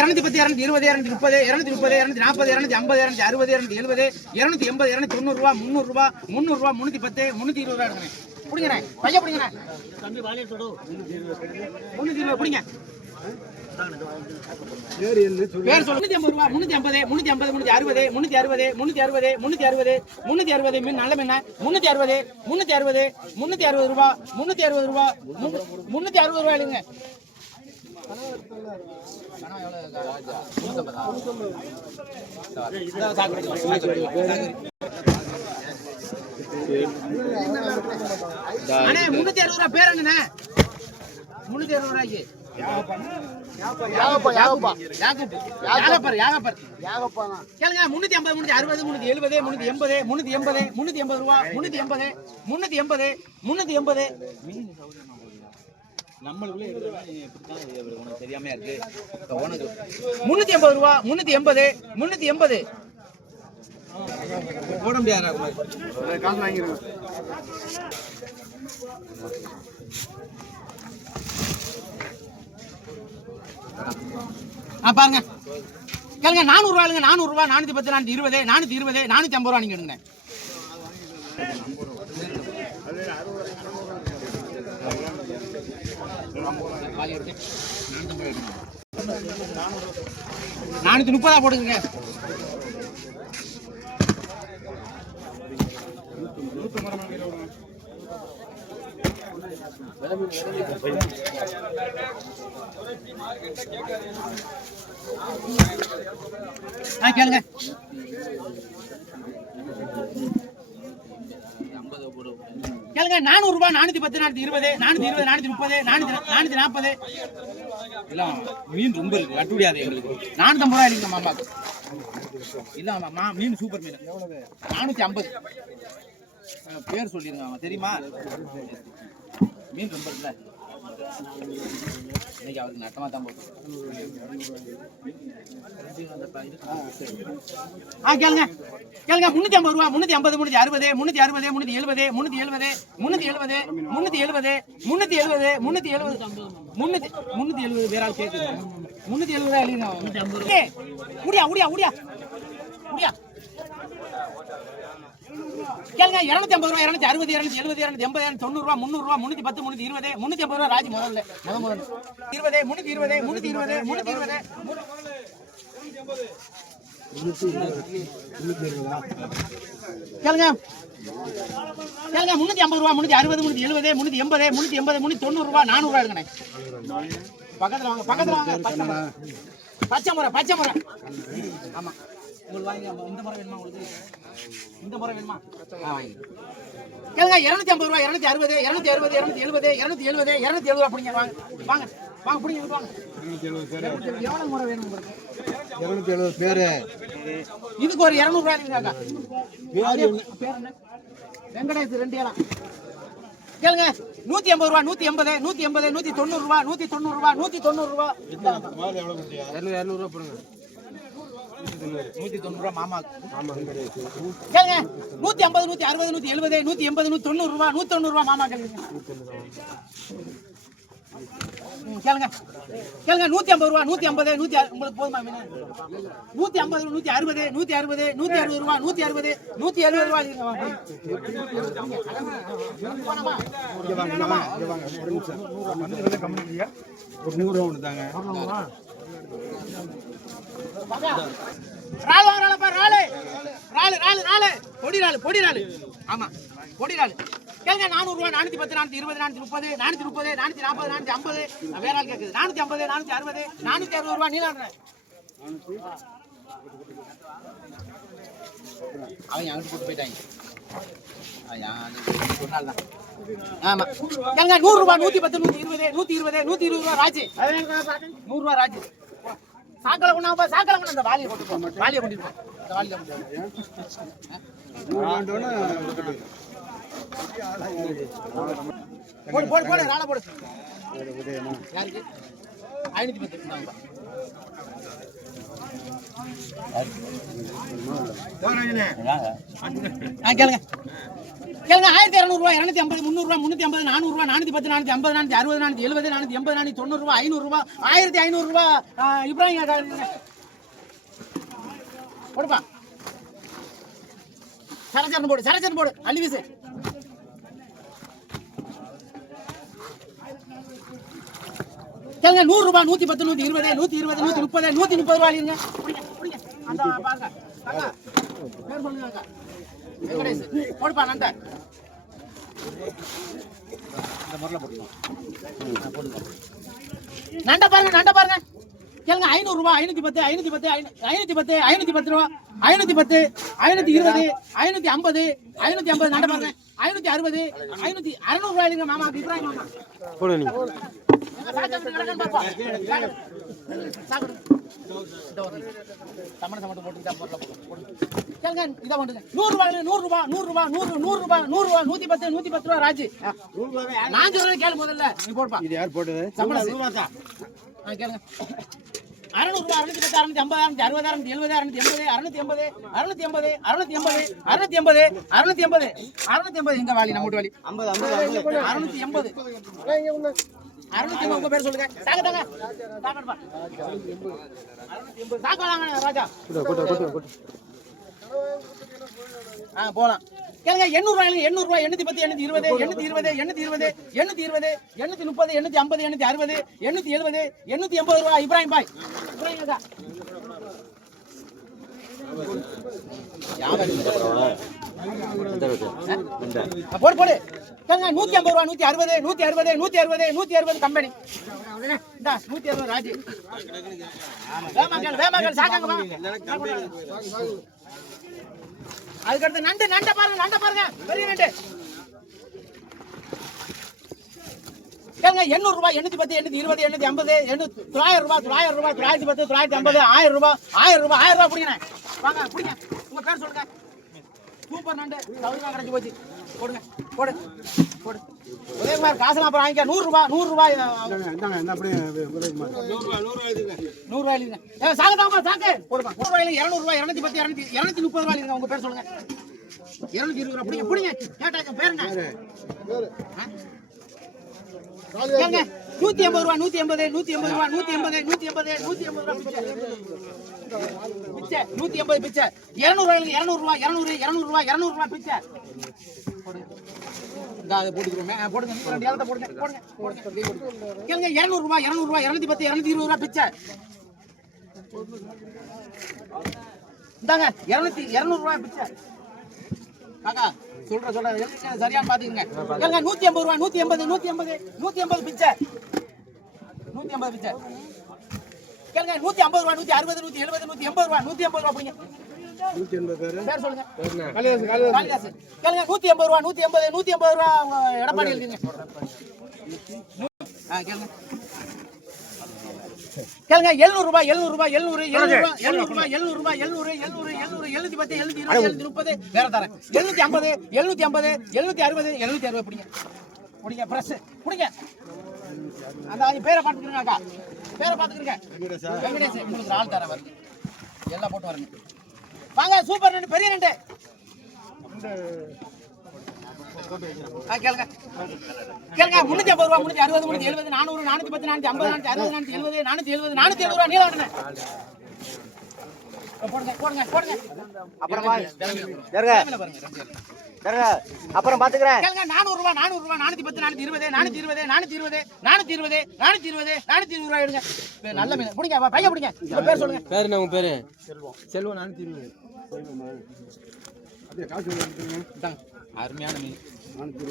இருநூத்தி பத்து இருநூத்தி இருபது இருநூத்தி முப்பது இருநூத்தி முப்பது இருநூத்தி நாற்பது இருநூத்தி ஐம்பது இருநூத்தி அறுபது இருநூத்தி எழுபது இருநூத்தி எண்பது இருநூத்தி தொண்ணூறு ரூபா முந்நூறு ரூபா முந்நூறு ரூபா முன்னூத்தி பத்து முன்னூத்தி இருபது ரூபா எடுக்கிறேன் பிடிங்கிறேன் பையன் பிடிங்கிறேன் முன்னூத்தி இருபது பிடிங்க. பேர் சொல்லு. முன்னூத்தி ரூபா முன்னூத்தி ஐம்பது முந்நூத்தி ஐம்பது முந்நூத்தி அறுபது முன்னூத்தி அறுபது முன்னூத்தி அறுபது முந்நூத்தி அறுபது முந்நூத்தி அறுபது மீன் நல்ல மீன் முன்னூத்தி அறுபது முந்நூத்தி அறுபது முந்நூத்தி அறுபது ரூபா முந்நூத்தி அறுபது ரூபா முந்நூத்தி அறுபது ரூபா இல்லைங்க அண்ணே முன்னூத்தி அறுபது ரூபா பேர் என்னண்ணே முன்னூத்தி அறுபது ரூபாய்க்கு. முன்னூத்தி ஐம்பது முன்னூத்தி அறுபது முன்னூத்தி எழுபது முன்னூத்தி எண்பது முன்னூத்தி எண்பது முன்னூத்தி எண்பது ரூபா முன்னூத்தி எண்பது முன்னூத்தி எண்பது முன்னூத்தி எண்பது. நம்மளுக்குள்ள உனக்கு இருக்கு? உனக்கு எண்பது ரூபா முன்னூத்தி எண்பது முன்னூத்தி எண்பது. போட முடியாது காசு வாங்கிடுங்க ஆ பாருங்க. கேளுங்க நானூறு ரூபாய்ங்க நானூறு ரூபா நானூத்தி பத்து நானூத்தி இருபது நானூத்தி இருபது நானூத்தி ஐம்பது ரூபா நீங்க எடுங்க. நானூத்தி முப்பதா போடுங்க ஆ கேளுங்க. கேளுங்க நானூறு ரூபாய் நானூத்தி பத்து நானூத்தி இருபது நானூத்தி இருபது நானூத்தி முப்பது நானூத்தி நானூத்தி நாற்பது இல்ல மீன் ரொம்ப இருக்கு கட்ட முடியாது எங்களுக்கு. நானூத்தி ஐம்பது ரூபாய் இல்லைங்க மாமாக்கு இல்ல மாமா மீன் சூப்பர் மீன். நானூத்தி ஐம்பது. பேர் சொல்லிருங்க தெரியுமா? மீன் ரொம்ப இருக்குல்ல. இன்னைக்கு அவருக்கு நட்டமா தான் போகுது ஆ கேளுங்க. கேளுங்க. முன்னூத்தி ஐம்பது ரூபா முன்னூத்தி ஐம்பது முன்னூத்தி அறுபது முன்னூத்தி அறுபது முன்னூத்தி எழுபது முன்னூத்தி எழுபது முன்னூத்தி எழுபது முன்னூத்தி எழுபது முன்னூத்தி எழுபது முன்னூத்தி எழுபது. முன்னூத்தி முன்னூத்தி எழுபது வேற ஆள் முன்னூத்தி எழுபது தான் எழுதுங்க முடியா முடியா முடியா. முடியா. கேளுங்க இருநூத்தி ஐம்பது ரூபா இருநூத்தி அறுபது இருநூத்தி எழுபது இருநூத்தி எண்பது தொண்ணூறு ரூபா முந்நூறு ரூபா முன்னூத்தி பத்து முன்னூத்தி இருபது முன்னூத்தி ஐம்பது ரூபா ராஜ் முதல்ல. முத முதல்ல இருபது முன்னூத்தி இருபது முன்னூத்தி இருபது முன்னூத்தி இருபது. கேளுங்க. கேளுங்க முன்னூத்தி ஐம்பது ரூபா முன்னூத்தி அறுபது முன்னூத்தி எழுபது முன்னூத்தி எண்பது முன்னூத்தி எண்பது முன்னூத்தி தொண்ணூறு ரூபா நானூறு ரூபா எடுங்கண்ணே பக்கத்துல வாங்க பக்கத்துல வாங்க பச்சை முறை பச்சை முறை. ஆமா. உங்களுக்கு வாங்கி இந்த முறை வேணுமா உங்களுக்கு? இந்த முறை வேணுமா? ஆ வாங்கி. கேளுங்க இருநூத்தி ஐம்பது ரூபா இருநூத்தி அறுபது இருநூத்தி அறுபது இருநூத்தி எழுபது இருநூத்தி எழுபது இருநூத்தி எழுபது ரூபா பிடிங்க வாங்க. வாங்க வாங்க பிடிங்க வாங்க. எவ்வளவு முறை வேணும் உங்களுக்கு? இருநூத்தி எழுபது பேரு. இதுக்கு ஒரு இருநூறு ரூபாய் நீங்க பேர் என்ன? வெங்கடேஷ் ரெண்டு ஏழாம் கேளுங்க நூத்தி எண்பது ரூபா நூத்தி எண்பது நூத்தி எண்பது நூத்தி தொண்ணூறு ரூபா நூத்தி தொண்ணூறு ரூபா நூத்தி தொண்ணூறு ரூபா. இரநூறு இரநூறுவா போடுங்க. நூத்தி தொண்ணூறு ரூபா மாமா. கேளுங்க. நூத்தி ஐம்பது நூத்தி அறுபது நூத்தி எழுபது நூத்தி எண்பது நூத்தி தொண்ணூறு ரூபா நூத்தி தொண்ணூறு ரூபா மாமா கேளுங்க. ம், கேளுங்க. கேளுங்க நூத்தி ஐம்பது ரூபா நூத்தி ஐம்பது நூத்தி உங்களுக்கு போதுமா மீன்? நூத்தி ஐம்பது நூத்தி அறுபது நூத்தி அறுபது நூத்தி அறுபது ரூபா நூத்தி அறுபது நூத்தி எழுபது ரூபா? ஒரு நூறுரூவா ஒன்று தாங்க. ராலு வாங்குறாளப்பா, ராலு. ராலு, ராலு, ராலு. பொடி ராலு, பொடி ராலு. ஆமா, பொடி ராலு. கேளுங்க, 400 ரூபா, 410, 420, 430, 430, 440, 450. நான் வேற ஆள் கேக்குது. 450, 460, 460 ரூபா நீலான்றேன். அவங்க அங்கிட்டு கூட்டு போயிட்டாங்க ஆமாம் அது சொன்னால்தான். ஆமா கேளுங்க, 100 ரூபா, 110, 120, 120, 120 ரூபா ராஜு. 100 ராஜு. சாக்கலை கொண்டாப்பா சாக்கலை கொண்டு அந்த வாலியை கொண்டு போ வாலியை கொண்டு போ. வாலியை கொண்டு போ. போடு போடு போடு போடு. யாருக்கு? ஐநூத்தி பத்து கேளுங்க. கேளுங்க ஆயிரத்தி இரநூறுவா இரநூத்தி ஐம்பது முந்நூறுவா முந்நூற்றி ஐம்பது நானூறுரூவா நானூற்றி பத்து நானூற்றி ஐம்பது நானூற்றி அறுபது நானூற்றி எழுபது நானூற்றி எண்பது நானூற்றி தொண்ணூறுரூவா ஐநூறுரூவா ஆயிரத்தி ஐநூறுரூவா இப்ராஹிம். போடுப்பா. சரச்சரன் போடு சரச்சரன் போடு அள்ளி வீசு. கேளுங்க நூறு ரூபாய் நூத்தி பத்து நூத்தி இருபது நூத்தி இருபது நூத்தி முப்பது நூத்தி முப்பது ரூபாய் இருங்க. பாருங்க. போடுப்பா நண்டை நண்டை பாருங்க நண்டை பாருங்க. கேளுங்க ஐநூறு ரூபாய் ஐநூத்தி பத்து ஐநூத்தி பத்து ஐநூ- ஐநூத்தி பத்து ஐநூத்தி பத்து ரூபா ஐநூத்தி பத்து ஐநூத்தி இருபது ஐநூத்தி ஐம்பது ஐநூத்தி ஐம்பது நண்ட பாருங்க. ஐநூத்தி அறுபது ஐநூத்தி அறுநூறு ரூபாய் இல்லைங்க மாமா இப்ராஹிம் மாமா. நூறு ரூபாய் நூறு ரூபாய், நூறு ரூபாய், நூறு, நூறு ரூபாய், நூறு ரூபாய், நூத்தி பத்து, நூத்தி பத்து ரூபா ராஜு. நான் சொல்றதை கேளு முதல்ல. நீ போடுப்பா. இது யார் போட்டது கேளுங்க. அறுநூறு அறுநூத்தி பத்து, அறுநூத்தி ஐம்பது, அறுநூத்தி அறுபது, அறுநூத்தி எழுபது, அறுநூத்தி எண்பது, அறுநூத்தி எண்பது, அறுநூத்தி எண்பது, அறுநூத்தி எண்பது, அறுநூத்தி எண்பது, அறுநூத்தி எண்பது, அறுநூத்தி எண்பது, எங்க வாலி, நம்ம வீட்டு வாலி. அறுநூத்தி எண்பது. அறுநூத்தி உங்க பேர் சொல்லுங்க. தாங்க. தாங்க தாங்க ராஜா. ஆ போலாம். கேளுங்க எண்ணூறு ரூபாய் எண்ணூறு ரூபாய். எண்ணூத்தி பத்து எண்ணூத்தி இருபது எண்ணூத்தி இருபது எண்ணூத்தி இருபது எண்ணூத்தி இருபது எண்ணூத்தி முப்பது எண்ணூத்தி ஐம்பது எண்ணூத்தி அறுபது எண்ணூத்தி எழுபது எண்ணூத்தி எண்பது ரூபாய். இப்ராஹிம் பாய். இப்ராஹிம் போடு போடு. நூத்தி ஐம்பது ரூபா நூத்தி அறுபது நூத்தி அறுபது நூத்தி அறுபது நூத்தி அறுபது கம்பெனி நூத்தி அறுபது ராஜி. அதுக்கடுத்து நண்டு நண்டை பாருங்க நண்டை பாருங்க. பெரிய நண்டு. எண்ணூறு ரூபாய் எண்ணூத்தி பத்து எண்ணூத்தி இருபது எண்ணூத்தி ஐம்பது எண்ணூத்தி தொள்ளாயிரம் ரூபாய் தொள்ளாயிரம் ரூபாய் தொள்ளாயிரத்தி பத்து தொள்ளாயிரத்தி ஐம்பது ஆயிரம் ரூபாய் ஆயிரம் ரூபாய் ஆயிரம் ரூபாய் பிடிங்க. வாங்க பிடிங்க. உங்க பேர் சொல்லுங்க. சூப்பர் நண்டு. சவுரிமா கிடைச்சு போச்சு. போடுங்க போடு போடு. உதயகுமார் காசுலாம் அப்புறம் வாங்கிக்க நூறு ரூபாய் நூறு ரூபாய் நூறு ரூபாய் இல்லைங்க ஏ சாக்கு தாமா சாக்கு. போடுமா நூறு ரூபாயில இருநூறு ரூபாய் இரநூத்தி பத்து இரநூத்தி இரநூத்தி முப்பது ரூபாய் இல்லைங்க உங்க பேர் சொல்லுங்க. இருநூத்தி இருபது ரூபாய் பிடிங்க பிடிங்க. கேட்டாங்க பேருங்க. நூத்தி எண்பது ரூபா நூத்தி எண்பது நூத்தி எண்பது ரூபா நூத்தி எண்பது நூத்தி எண்பது நூத்தி எண்பது ரூபாய் பிச்சை. பிச்சை நூத்தி எண்பது பிச்சை. இருநூறு இருநூறு ரூபா இருநூறு இருநூறு ரூபா இருநூறு ரூபாய் பிச்சை. போடுங்க. இந்தா அதை போட்டுக்கிறோமே. போடுங்க இருநூறு ரூபாய் இருநூறு ரூபாய் இருநூத்தி பத்து இருநூத்தி இருபது ரூபாய் பிச்சை. இந்தாங்க இருநூறு ரூபாய் பிச்சை. காக்கா சொல்ற சொல்ற. சரியா பாத்துக்கங்க. கேளுங்க நூத்தி எண்பது ரூபாய் நூத்தி எண்பது நூத்தி எண்பது நூத்தி எண்பது பிச்சை. நூத்தி எண்பது பிச்சை. கேளுங்க நூத்தி ஐம்பது ரூபாய் நூத்தி அறுபது நூத்தி எழுபது நூத்தி எண்பது ரூபாய் நூத்தி எண்பது ரூபாய் பிடிங்க. நூத்தி எண்பது ரூபாய் நூத்தி எண்பது நூத்தி எண்பது உங்க எடப்பாடி எழுதிங்க கேளுங்க. கேளுங்க எழுநூறு ரூபாய் எழுநூறு ரூபாய் எழுநூறு எழுநூறு ரூபாய் எழுநூறு ரூபாய் எழுநூறு ரூபாய் எழுநூறு எழுநூறு எழுநூறு எழுநூத்தி பத்து எழுநூத்தி இருபது எழுநூத்தி முப்பது வேற தரேன் எழுநூத்தி ஐம்பது எழுநூத்தி ஐம்பது எழுநூத்தி அறுபது எழுநூத்தி அறுபது பிடிங்க. பிடிங்க பிரஸ் பிடிங்க. அந்த அது பேரை பார்த்துக்கிறங்க அக்கா. பேரை பார்த்துக்கிறங்க வெங்கடேஷ். உங்களுக்கு ஆள் தரேன் வருது. எல்லாம் போட்டு வரேங்க வாங்க சூப்பர் ரெண்டு பெரிய ரெண்டு ஆ, கேளுங்க. கேளுங்க முன்னூத்தி ஐம்பது ரூபா முன்னூத்தி அறுபது முன்னூத்தி எழுபது நானூறு நானூத்தி பத்து நானூத்தி ஐம்பது நானூத்தி அறுபது நானூத்தி எழுபது நானூத்தி எழுபது நானூத்தி எழுபது ரூபா உடனே போடுங்க போடுங்க போடுங்க. அப்புறமா அப்புறம் பாத்துக்கிறேன். கேளுங்க நானூறு ரூபா நானூறு ரூபா நானூத்தி பத்து நானூத்தி இருபது நானூத்தி இருபது நானூத்தி இருபது நானூத்தி இருபது நானூத்தி இருபது நானூத்தி இருபது ரூபாய் எடுங்க. நல்ல மீன். பிடிங்க பையன் பிடிங்க. பேர் சொல்லுங்க. பேர் என்ன உங்க பேரு? செல்வம். நானூற்றி இருபது. அருமையான மீன். நானூற்றி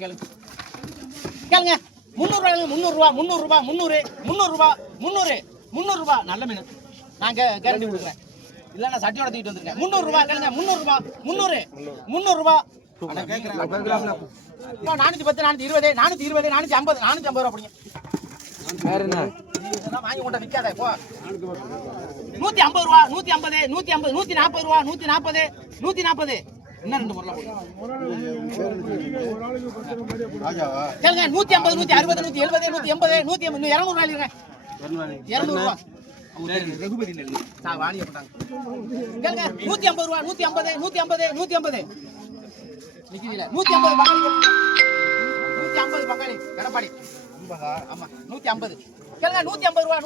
கேளுங்க. கேளுங்க. முந்நூறு ரூபாய் முந்நூறு ரூபா முந்நூறு ரூபா முந்நூறு முந்நூறு ரூபா முந்நூறு முந்நூறு ரூபா நல்ல மீன். நான் கேரண்டி கொடுக்குறேன். இல்ல நான் சட்டியோட தூக்கிட்டு வந்திருக்கேன். முந்நூறு ரூபா கேளுங்க. முந்நூறு ரூபா முந்நூறு முந்நூறு ரூபா அட, கேக்குறேன். இப்போ நானூத்தி பத்து நானூத்தி இருபது நானூத்தி இருபது நானூத்தி ஐம்பது நானூத்தி ஐம்பது ரூபா பிடிங்க. வேற என்ன? இதெல்லாம் வாங்கி கொண்ட விற்காத போ. நூத்தி ஐம்பது ரூபா நூத்தி ஐம்பது நூத்தி ஐம்பது நூத்தி நாற்பது ரூபா நூத்தி நாற்பது நூத்தி நாற்பது. என்ன ரெண்டு முறை கேளுங்க நூத்தி ஐம்பது நூத்தி அறுபது நூத்தி எழுபது நூத்தி எண்பது நூத்தி எண்பது இரநூறு ரூபாய் இருங்க இரநூறு ரூபா ரகுபதி கேளுங்க நூத்தி ஐம்பது ரூபா நூத்தி ஐம்பது நூத்தி ஐம்பது நூத்தி ஐம்பது. நூத்தி ஐம்பது நூத்தி ஐம்பது பங்காளி எடப்பாடி. ஆமா நூத்தி ஐம்பது. கேளுங்க நூத்தி ஐம்பது ரூபா